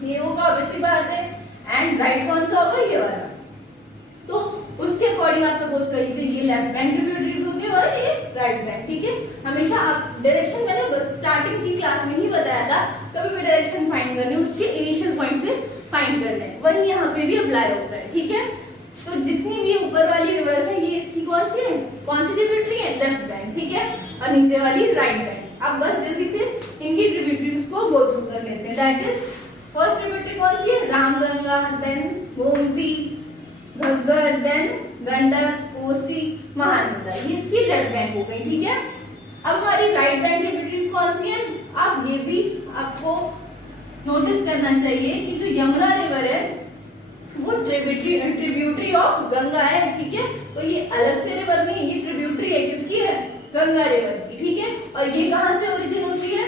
ये होगा, ऑब्वियसली बात है। एंड राइट कौन सा होगा, ये वाला। तो उसके अकॉर्डिंग आप सपोज कर लीजिए ये लेफ्ट बैंक ट्रिब्यूटरीज होंगे और ये राइट बैंक। ठीक है, हमेशा आप डायरेक्शन, मैंने बस स्टार्टिंग की क्लास में ही बताया था, कभी भी डायरेक्शन फाइंड करनी उसके इनिशियल पॉइंट से फाइंड करना है, वही यहाँ पे भी अप्लाई होता है। ठीक है, तो जितनी भी ऊपर वाली रिवर्स है ये इसकी कौन सी है, कौन सी ट्रिब्यूटरी है, लेफ्ट बैंक। ठीक है, और नीचे वाली राइट बैंक। अब बस जल्दी से इनकी ट्रिब्यूटरीज को गो थ्रू कर लेते हैं। दैट इज फर्स्ट ट्रिब्यूटरी कौन सी है, रामगंगा, देन गोमती, घग्गर, देन गंडक, कोसी, महानंदा। ये इसकी लेफ्ट बैंक हो गई। ठीक है, अब हमारी राइट बैंक ट्रिब्यूटरीज कौन सी है, अब ये भी आपको नोटिस करना चाहिए कि जो यमुना रिवर है वो ट्रिब्यूटरी ऑफ गंगा है, ठीक है। तो ये अलग से रिवर नहीं, ये ट्रिब्यूटरी है, किसकी है? गंगा रिवर की, ठीक है। और ये कहां से ओरिजिन होती है?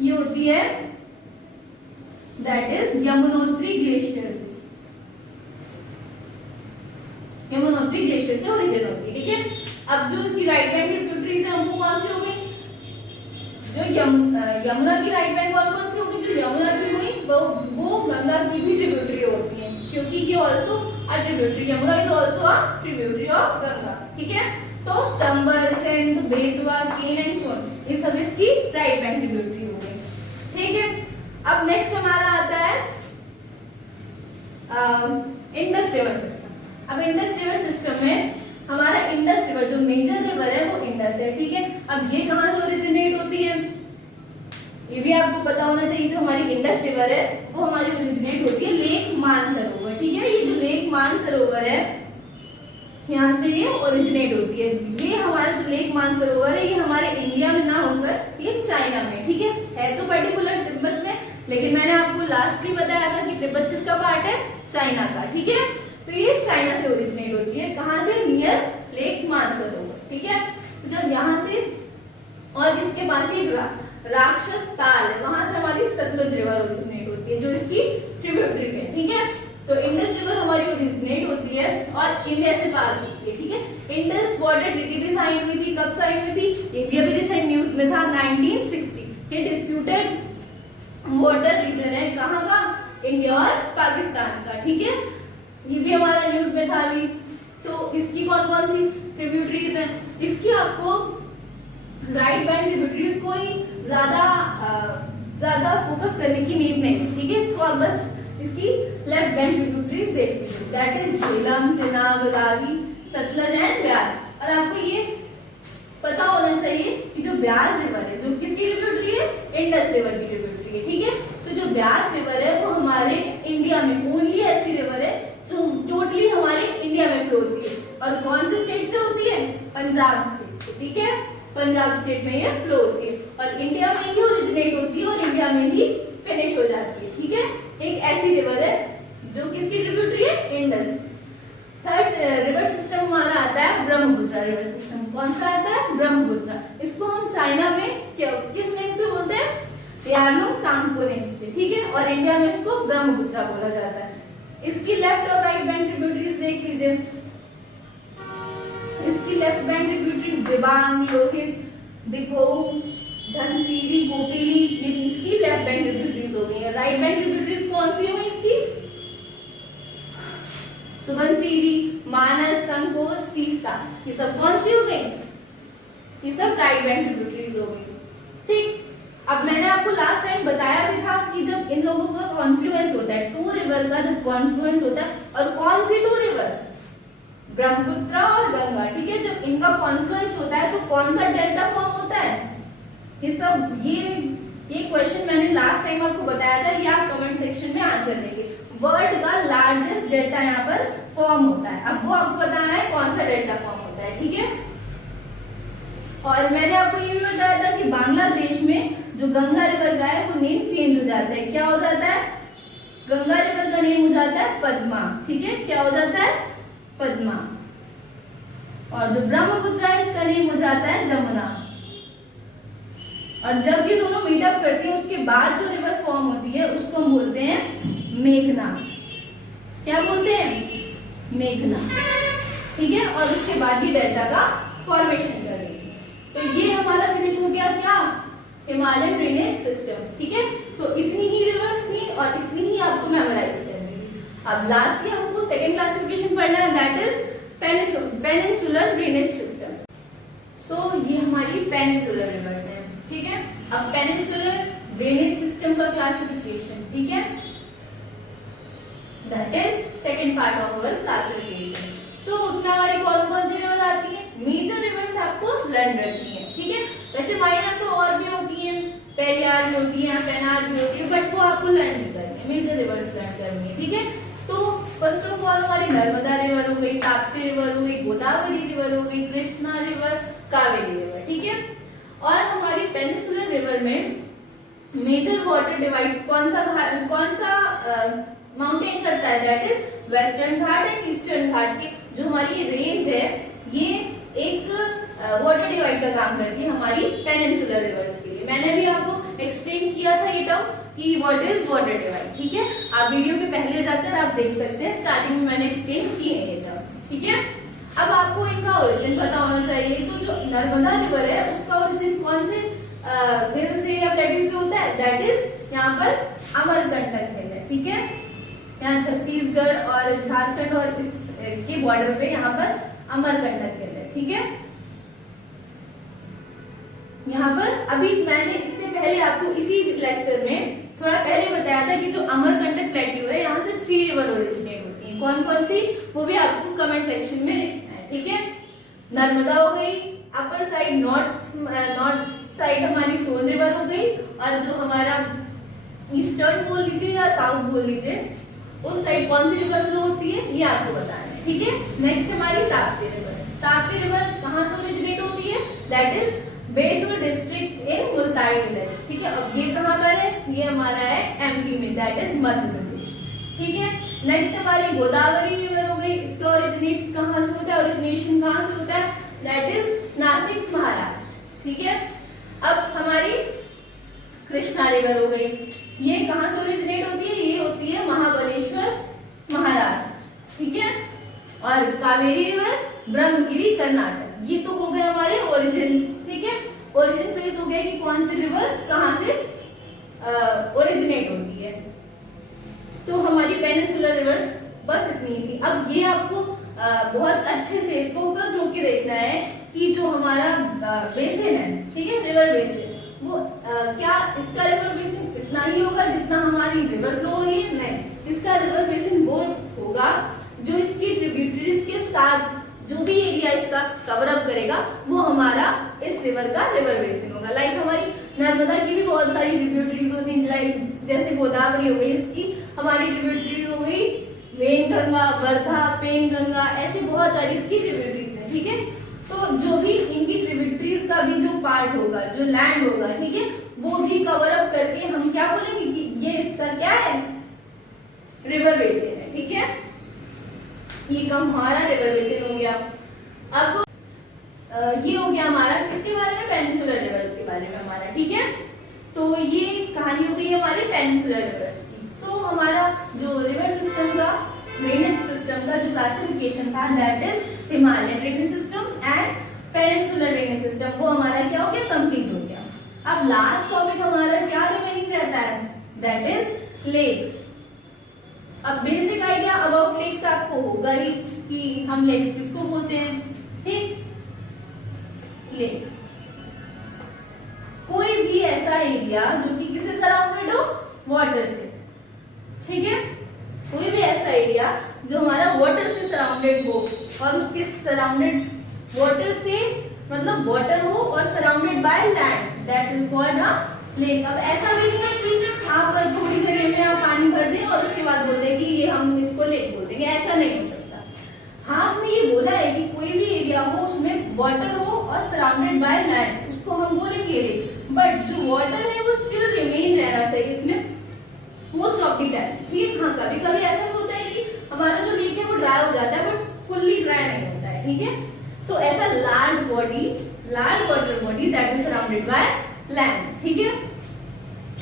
ये होती है दैट इज यमुनोत्री ग्लेशियर से, यमुनोत्री ग्लेशियर से ओरिजिन होती है, ठीक है। अब जो इसकी राइट बैंक ट्रिब्यूटरीज है वो कौन सी हो गई? जो यमुना की राइट बैंक कौन सी होगी? जो यमुना की हुई वो गंगा की भी ट्रिब्यूटरी होती है, क्योंकि ये also a tributary, Yamuna is also a tributary of Ganga, ठीक है। तो चंबल, सिंध, बेतवा, केन एंड सोन ये सब इसकी राइट बैंक ट्रिब्यूटरी हो गई, ठीक है। अब नेक्स्ट हमारा आता है इंडस रिवर सिस्टम। अब इंडस रिवर सिस्टम में हमारा इंडस रिवर जो मेजर रिवर है वो इंडस है, ठीक है। अब ये कहां से ओरिजिनेट होती है? ये भी आपको पता होना चाहिए। जो हमारी इंडस रिवर है वो हमारी ओरिजिनेट होती है लेक मानसरोवर, ठीक है। ये जो लेक मानसरोवर है यहाँ से ये ओरिजिनेट होती है। ये हमारा जो लेक मानसरोवर है ये हमारे इंडिया में ना होकर ये चाइना में, ठीक है तो पर्टिकुलर तिब्बत में, लेकिन मैंने आपको लास्टली बताया था कि तिब्बत किसका पार्ट है? चाइना का, ठीक है। तो ये चाइना से ओरिजिनेट होती है, कहां से? नियर लेक मानसरोवर, ठीक है। तो जब यहाँ से और इसके पास एक राक्षस ताल है, वहां से हमारी सतलुज रिवर ओरिजिनेट होती है जो इसकी ट्रिब्यूटरी है, ठीक है। तो इंडस रिवर हमारी ओरिजिनेट होती है और इंडिया से पास होती है, ठीक है। इंडस बॉर्डर ट्रीटी भी साइन हुई थी, कब साइन हुई थी? ये भी अभी रिसेंट न्यूज में था, 1960। ये डिस्प्यूटेड वाटर रीजन है, कहां का? इंडिया और पाकिस्तान का, ठीक है। ये भी हमारा न्यूज में था अभी। तो इसकी कौन कौन सी ट्रिब्यूटरीज हैं? इसकी आपको राइट बैंक ट्रिब्यूटरीज को ही ज्यादा फोकस करने की नीड नहीं, ठीक है। इसको आप बस इसकी लेफ्ट बैंक ट्रिब्यूटरीज देख लीजिए, that is Jhelum, Chenab, Ravi, Sutlej and Beas. और आपको ये पता होना चाहिए कि जो ब्यास रिवर है जो किसकी ट्रिब्यूटरी है? इंडस रिवर की ट्रिब्यूटरी है, ठीक है। तो जो ब्यास रिवर है वो हमारे इंडिया में ओनली ऐसी रिवर है जो टोटली हमारे इंडिया में फ्लो होती है। और कौन से स्टेट से होती है? पंजाब स्टेट से, ठीक है। पंजाब स्टेट में ये फ्लो होती है और इंडिया में ही ओरिजिनेट होती है और इंडिया में ही फिनिश हो जाती है, ठीक है। एक ऐसी रिवर है जो किसकी ट्रिब्यूटरी है? इंडस। थर्ड रिवर सिस्टम हमारा आता है ब्रह्मपुत्र रिवर सिस्टम। कौन सा आता है? ब्रह्मपुत्र। इसको हम चाइना में किस नेम से बोलते हैं? यारलुंग सांगपो नेम से, ठीक है। और इंडिया में इसको ब्रह्मपुत्र बोला जाता है। इसकी लेफ्ट और राइट बैंक ट्रिब्यूटरीज देख लीजिए। इसकी left bank tributaries Dibang, Lohit, Dikong, Dhansiri, Gopili, ये इसकी लेफ्ट बैंक ट्रिब्यूटरीज हो गई है। राइट बैंक ट्रिब्यूटरीज कौन सी हुई इसकी? सुबनसिरी, मानस, संकोच, तीस्ता, ये सब कौन सी हो गई? ये सब राइट बैंक ट्रिब्यूटरीज हो गई, ठीक। अब मैंने आपको लास्ट टाइम बताया भी था कि जब इन लोगों का कॉन्फ्लुएंस होता है, टू रिवर का जब कॉन्फ्लुएंस होता है, और कौन सी टू रिवर? ब्रह्मपुत्र और गंगा, ठीक है। जब इनका कॉन्फ्लुएंस होता है तो कौन सा डेल्टा फॉर्म होता है? ये सब ये क्वेश्चन मैंने लास्ट टाइम आपको बताया था, ये आप कमेंट सेक्शन में आंसर देंगे। वर्ल्ड का लार्जेस्ट डेल्टा यहाँ पर फॉर्म होता है। अब वो आपको बताना है कौन सा डेल्टा फॉर्म होता है, ठीक है। और मैंने आपको ये भी बताया था कि बांग्लादेश में जो गंगा रिवर का है वो नेम चेंज हो जाता है। क्या हो जाता है? गंगा रिवर का नेम हो जाता है पद्मा, ठीक है। क्या हो जाता है? पद्मा। और जो ब्रह्मपुत्र है इसका नेम हो जाता है जमुना। और जब ये दोनों मीटअप करती है उसके बाद जो रिवर फॉर्म होती है उसको हम बोलते हैं मेघना। क्या बोलते हैं? मेघना, ठीक है। और उसके बाद ही डेल्टा का फॉर्मेशन करेगी। तो ये हमारा फिनिश हो गया क्या? हिमालयन ड्रेनेज सिस्टम, ठीक है। तो इतनी ही रिवर्स थी और इतनी ही आपको मेमोराइज करनी थी। अब लास्टली हमको सेकंड क्लासिफिकेशन पढ़ना है, that is peninsular drainage system. So ये हमारी पेनिनसुलर रिवर्स है, ठीक है। अब पेनिनसुलर ड्रेनेज सिस्टम का क्लासिफिकेशन, ठीक है, that is second part of our classification. So उसमें हमारी कौन कौन सी रिवर्स आती है? मेजर रिवर्स आपको लर्न रखनी है, ठीक है। वैसे माइनर तो और भी होती हैं, पेरियार भी होती है, पेनार भी होती है, बट वो आपको लर्न नहीं करनी है, मेजर रिवर्स लर्न करनी है, ठीक है। तो फर्स्ट ऑफ ऑल हमारी नर्मदा रिवर हो गई, ताप्ती रिवर हो गई, गोदावरी रिवर हो गई, कृष्णा रिवर, कावेरी रिवर, ठीक है। और हमारी पेनिनसुलर रिवर में मेजर वाटर डिवाइड कौन सा माउंटेन करता है, that is western Ghat and eastern Ghat की जो हमारी रेंज है ये एक वाटर डिवाइड का काम करती है हमारी पेनिनसुलर रिवर्स के लिए। मैंने भी आपको एक्सप्लेन किया था ये टर्म कि व्हाट इज वाटर डिवाइड, ठीक है। आप वीडियो के पहले जाकर आप देख सकते हैं, स्टार्टिंग में मैंने एक्सप्लेन किए हैं ये टर्म, ठीक है। अब आपको इनका ओरिजिन पता होना चाहिए। तो जो नर्मदा रिवर है उसका ओरिजिन कौन से हिल से या प्लेट्यू से होता है, दैट इज यहाँ पर अमरकंटक हिल है, ठीक है। यहाँ छत्तीसगढ़ और झारखंड और इस के बॉर्डर पे यहाँ पर अमरकंटक हिल है, ठीक है। यहाँ पर अभी मैंने इससे पहले आपको इसी लेक्चर में थोड़ा पहले बताया था कि जो अमरकंटक प्लेट्यू है यहाँ से 3 रिवर ओरिजिनेट होती हैं। कौन कौन सी, वो भी आपको कमेंट सेक्शन में लिखना है, ठीक है। नर्मदा हो गई, अपर साइड नॉर्थ साइड हमारी सोन रिवर हो गई, और जो हमारा ईस्टर्न बोल लीजिए या साउथ बोल लीजिए उस साइड कौन सी रिवर फ्लो होती है ये आपको बताना है, ठीक है। नेक्स्ट हमारी ताप्ती रिवर। ताप्ती रिवर कहाँ से ओरिजिनेट होती है, that is Betul district in Multai village, ठीक है। अब ये कहाँ पर है, ये हमारा है एमपी में, दैट इज मध्य प्रदेश, ठीक है। नेक्स्ट हमारी गोदावरी रिवर हो गई, इसका ओरिजिनेट कहाँ से होता है, ओरिजिनेशन कहाँ से होता है, दैट इज नासिक महाराष्ट्र, ठीक है। अब हमारी कृष्णा रिवर हो गई, ये कहाँ से ओरिजिनेट होती है, ये होती है महाबलेश्वर महाराष्ट्र, ठीक है। और कावेरी रिवर ब्रह्मगिरी कर्नाटक, ये तो हो गए हमारे ओरिजिन, ठीक है। ओरिजिन प्लेस हो गया कि कौन सी रिवर कहाँ से ओरिजिनेट होती है। तो हमारी पेनिनसुलर रिवर्स बस इतनी थी। अब ये आपको बहुत अच्छे से फोकस होकर देखना है कि जो हमारा बेसिन है, ठीक है, रिवर बेसिन, वो क्या इसका रिवर बेसिन इतना ही होगा जितना हमारी रिवर फ्लो हो रही है, नहीं, इसका रिवर बेसिन वो होगा जो इसकी ट्रिब्यूटरीज के साथ जो भी एरिया इसका कवर अप करेगा वो हमारा इस रिवर का रिवर बेसिन होगा। लाइक हमारी नर्मदा की भी बहुत सारी ट्रिब्यूटरीज होती हैं, लाइक जैसे गोदावरी हो गई, इसकी हमारी ट्रिब्यूटरीज हो गई वेनगंगा, वर्धा, पेनगंगा, ऐसे बहुत सारी इसकी ट्रिब्यूटरीज हैं, ठीक है। तो जो भी इनकी ट्रिब्यूटरीज का भी जो पार्ट होगा, जो लैंड होगा, ठीक है, वो भी कवर अप करके हम क्या बोलेंगे कि ये इसका क्या है, रिवर बेसिन है, ठीक है। ये का हमारा रिवर बेसिन हो गया। अब ये हो गया हमारा किसके बारे में, पेनिनसुलर रिवर्स के बारे में हमारा, ठीक है। तो ये कहानी हो गई हमारे पेनिनसुलर रिवर्स की। सो हमारा जो रिवर सिस्टम का, ड्रेनेज सिस्टम का जो क्लासिफिकेशन था, that is Himalayan drainage system and peninsular drainage system, वो हमारा क्या हो गया, कंप्लीट हो गया। अब लास्ट टॉपिक हमारा क्या रिमेनिंग रहता है, दैट इज लेक्स। अब बेसिक आइडिया अबाउट लेक्स आपको होगा ही कि हम लेक्स किसको बोलते हैं, ठीक। लेक्स कोई भी ऐसा एरिया जो कि किससे सराउंडेड हो, वाटर से, ठीक है। कोई भी ऐसा एरिया जो हमारा वाटर से सराउंडेड हो और उसके सराउंडेड वाटर से मतलब वाटर हो और surrounded by land, that is called a lake. अब ऐसा भी नहीं है कि आप थोड़ी जगह में आप पानी भर दें और उसके बाद बोल दें कि ये हम इसको लेक बोल देंगे, ऐसा नहीं हो सकता। हाँ, हमने ये बोला है कि कोई भी एरिया हो उसमें वाटर हो और सराउंडेड बाय लैंड, उसको हम बोलेंगे लेक। बट जो वाटर है वो स्टिल रिमेन रहना चाहिए इसमें मोस्ट ऑफ द टाइम, ठीक है। हाँ, कभी कभी ऐसा भी होता है कि हमारा जो लेक है वो ड्राई हो जाता है बट फुल्ली ड्राई नहीं होता है, ठीक है। तो ऐसा large water body that is surrounded by land, ठीक है,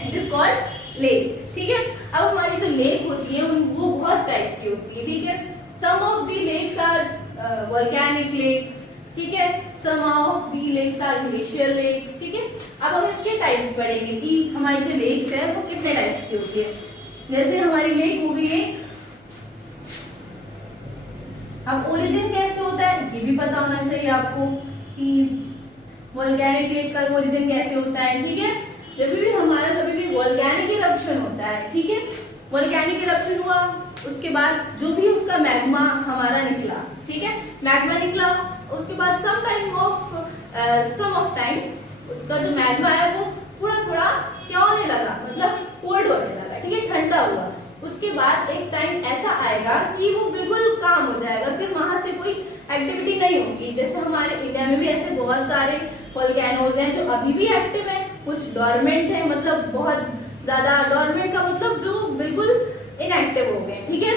इट इज कॉल्ड लेक, ठीक है। अब हमारी जो लेक होती है वो बहुत टाइप की होती है, ठीक है। Some of the lakes are volcanic lakes, ठीक है, some of the lakes are glacier lakes, ठीक है। अब हम इसके टाइप्स पढ़ेंगे कि हमारी जो लेक्स है वो कितने टाइप्स की होती है। जैसे हमारी लेक हो गई है, अब ओरिजिन कैसे होता है ये भी पता होना चाहिए आपको कि वोल्केनिक लेक्स का ओरिजिन कैसे होता है, ठीक है। जब भी हमारा कभी भी वोल्केनिक इरप्शन होता है, ठीक है, वोल्केनिक इरप्शन हुआ उसके बाद जो भी उसका मैग्मा हमारा निकला, ठीक है, मैग्मा निकला उसके बाद सम ऑफ टाइम उसका जो मैग्मा है वो थोड़ा थोड़ा क्या होने लगा, मतलब कोल्ड होने लगा, ठीक है, ठंडा हुआ। उसके बाद एक टाइम ऐसा आएगा कि वो बिल्कुल काम हो जाएगा, फिर वहां से कोई एक्टिविटी नहीं होगी। जैसे हमारे इंडिया में भी ऐसे बहुत सारे वोल्केनोज हैं जो अभी भी एक्टिव हैं, कुछ डोरमेंट है, मतलब बहुत ज्यादा डोरमेंट का मतलब जो बिल्कुल इनएक्टिव हो गए, ठीक है।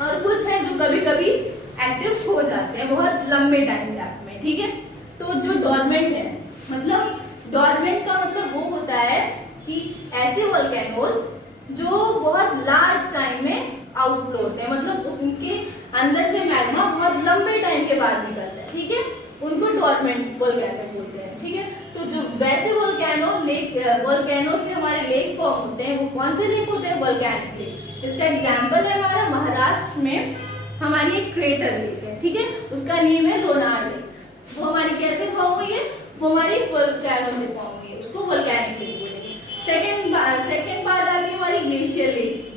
और कुछ है जो कभी कभी एक्टिव हो जाते हैं बहुत लंबे टाइम गैप में, ठीक है। तो जो डोरमेंट है, मतलब डोरमेंट का मतलब वो होता है कि ऐसे वोल्केनोज जो बहुत लार्ज टाइम में आउटफ्लो होते हैं, मतलब उनके अंदर से मैग्मा बहुत लंबे टाइम के बाद निकलता है, ठीक है, उनको डोरमेंट वोल्केनो बोलते हैं, ठीक है। तो जो वैसे वोल्केनो से हमारे लेक फॉर्म होते हैं, वो कौन से लेक होते हैं? Volcanic lake. इसका एग्जांपल है हमारा महाराष्ट्र में हमारी एक क्रेटर लेक है, ठीक है, उसका नेम है लोनार लेक। वो हमारी कैसे फॉर्म हुई है? वो हमारी वोल्केनो से फॉर्म हुई है, उसको वोल्केनिक लेक बोलेंगे। सेकंड बात आती है हमारी ग्लेशियर लेक,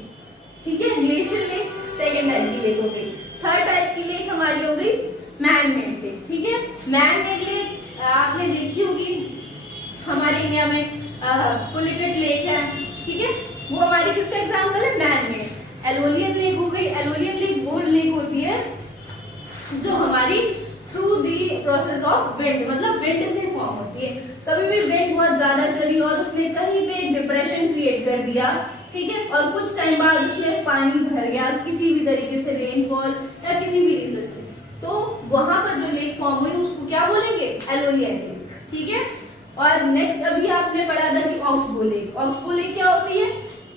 ठीक है, ग्लेशियर लेक सेकंड टाइप की लेक हो गई। थर्ड टाइप की लेक हमारी हो गई मैन मेड लेक, ठीक है। मैन मेड लेक आपने देखी होगी, हमारे इंडिया में पुलिकट लेक है, ठीक है, वो हमारी किसका एग्जांपल है? Man made. एलोलियन लेक हो गई। एलोलियन लेक वो लेक होती है जो हमारी through the process of wind, मतलब विंड से फॉर्म होती है। कभी भी विंड बहुत ज्यादा चली और उसने कहीं पे एक डिप्रेशन क्रिएट कर दिया, ठीक है, और कुछ टाइम बाद उसमें पानी भर गया किसी भी तरीके से, रेनफॉल या किसी भी रीजन से, तो वहां पर जो लेक फॉर्म हुई उसको क्या बोलेंगे? एलोलियन लेक, ठीक है। और नेक्स्ट अभी आपने पढ़ा था कि ऑक्सबो लेक। ऑक्सबो लेक क्या होती है?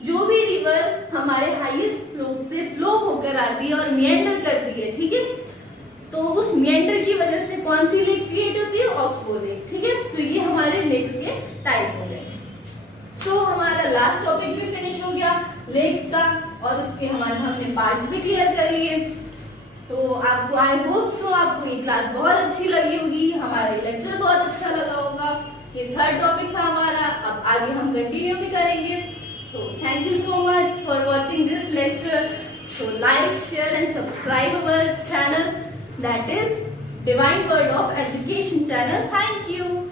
जो भी रिवर हमारे हाईएस्ट स्लोप से फ्लो होकर आती है और मिएंडर करती है, ठीक है, तो उस मिएंडर की वजह से कौन सी लेक क्रिएट होती है? ऑक्सबो लेक, ठीक है। तो ये हमारे लेक्स के टाइप हो गए। सो हमारा लास्ट टॉपिक भी फिनिश हो गया लेक्स का, और उसके हमने पार्ट्स भी क्लियर कर लिए। तो आपको आई होप सो आपको ये क्लास बहुत अच्छी लगी होगी, हमारा लेक्चर बहुत अच्छा लगा होगा। ये थर्ड टॉपिक था हमारा, अब आगे हम कंटिन्यू भी करेंगे। तो thank you so much for watching this lecture. So like, share and subscribe our channel, that is Divine Word of Education channel. Thank you.